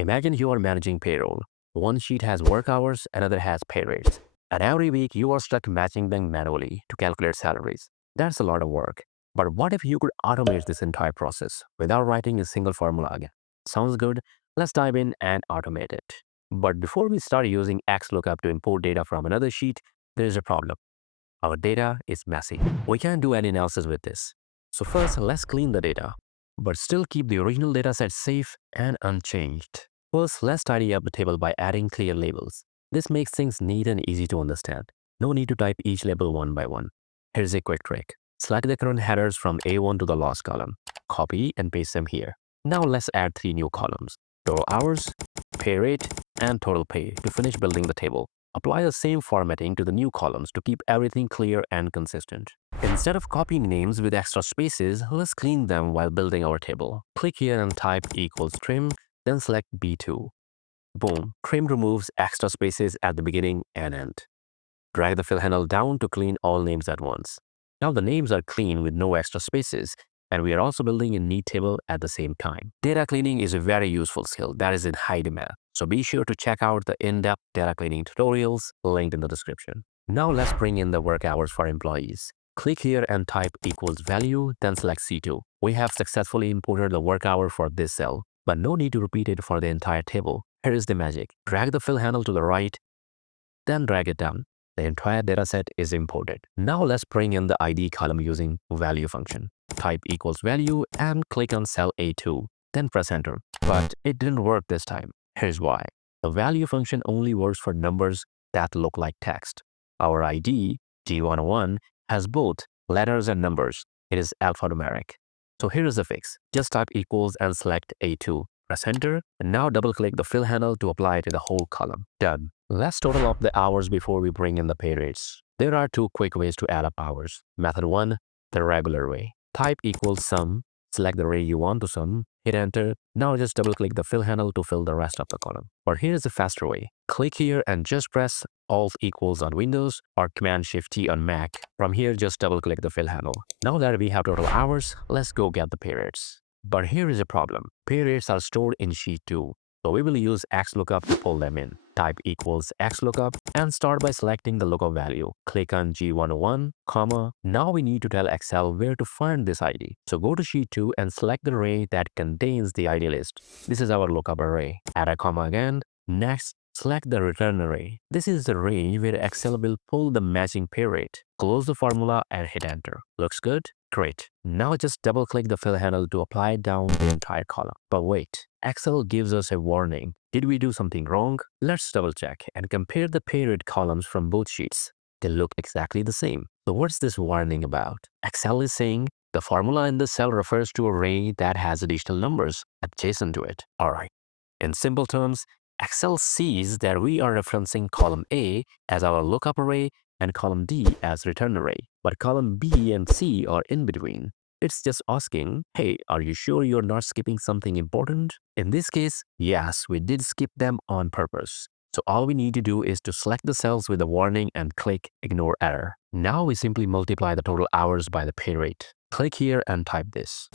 Imagine you are managing payroll. One sheet has work hours, another has pay rates. And every week you are stuck matching them manually to calculate salaries. That's a lot of work. But what if you could automate this entire process without writing a single formula again? Sounds good? Let's dive in and automate it. But before we start using XLOOKUP to import data from another sheet, there is a problem. Our data is messy. We can't do any analysis with this. So first, let's clean the data, but still keep the original dataset safe and unchanged. First, let's tidy up the table by adding clear labels. This makes things neat and easy to understand. No need to type each label one by one. Here's a quick trick. Select the current headers from A1 to the last column. Copy and paste them here. Now let's add three new columns: total hours, pay rate, and total pay to finish building the table. Apply the same formatting to the new columns to keep everything clear and consistent. Instead of copying names with extra spaces, let's clean them while building our table. Click here and type equals trim, then select B2. Boom, trim removes extra spaces at the beginning and end. Drag the fill handle down to clean all names at once. Now the names are clean with no extra spaces, and we are also building a neat table at the same time. Data cleaning is a very useful skill that is in high demand, so be sure to check out the in-depth data cleaning tutorials linked in the description. Now let's bring in the work hours for employees. Click here and type equals value, then select C2. We have successfully imported the work hour for this cell, but no need to repeat it for the entire table. Here is the magic. Drag the fill handle to the right, then drag it down. The entire dataset is imported. Now let's bring in the ID column using value function. Type equals value and click on cell A2, then press enter. But it didn't work this time. Here's why. The value function only works for numbers that look like text. Our ID, G101, has both letters and numbers. It is alphanumeric. So here is the fix. Just type equals and select A2. Press enter, and now double-click the fill handle to apply it to the whole column. Done. Let's total up the hours before we bring in the pay rates. There are two quick ways to add up hours. Method 1, the regular way. Type equals sum, select the array you want to sum, hit enter. Now just double-click the fill handle to fill the rest of the column. Or here's the faster way. Click here and just press Alt equals on Windows or Command-Shift-T on Mac. From here, just double-click the fill handle. Now that we have total hours, let's go get the pay rates. But here is a problem. Pay rates are stored in sheet 2. So we will use XLOOKUP to pull them in. Type equals XLOOKUP and start by selecting the lookup value. Click on G101, comma. Now we need to tell Excel where to find this ID. So go to sheet 2 and select the array that contains the ID list. This is our lookup array. Add a comma again. Next, select the return array. This is the range where Excel will pull the matching pay rate. Close the formula and hit enter. Looks good? Great. Now just double-click the fill handle to apply it down the entire column. But wait, Excel gives us a warning. Did we do something wrong? Let's double-check and compare the pay rate columns from both sheets. They look exactly the same. So what's this warning about? Excel is saying the formula in the cell refers to an array that has additional numbers adjacent to it. Alright. In simple terms, Excel sees that we are referencing column A as our lookup array and column D as return array, but column B and C are in between. It's just asking, hey, are you sure you're not skipping something important? In this case, yes, we did skip them on purpose. So all we need to do is to select the cells with a warning and click Ignore Error. Now we simply multiply the total hours by the pay rate. Click here and type this.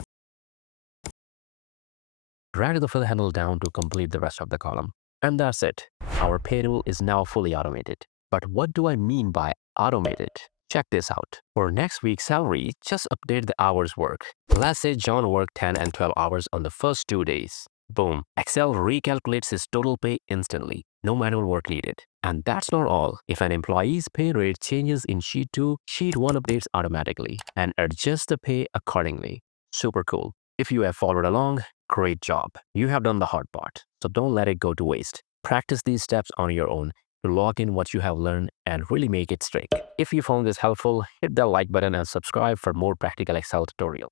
Drag the fill handle down to complete the rest of the column. And that's it. Our payroll is now fully automated. But what do I mean by automated? Check this out. For next week's salary, just update the hours worked. Let's say John worked 10 and 12 hours on the first 2 days. Boom. Excel recalculates his total pay instantly. No manual work needed. And that's not all. If an employee's pay rate changes in Sheet 2, Sheet 1 updates automatically and adjusts the pay accordingly. Super cool. If you have followed along, great job. You have done the hard part, so don't let it go to waste. Practice these steps on your own to log in what you have learned and really make it stick. If you found this helpful, hit the like button and subscribe for more practical Excel tutorials.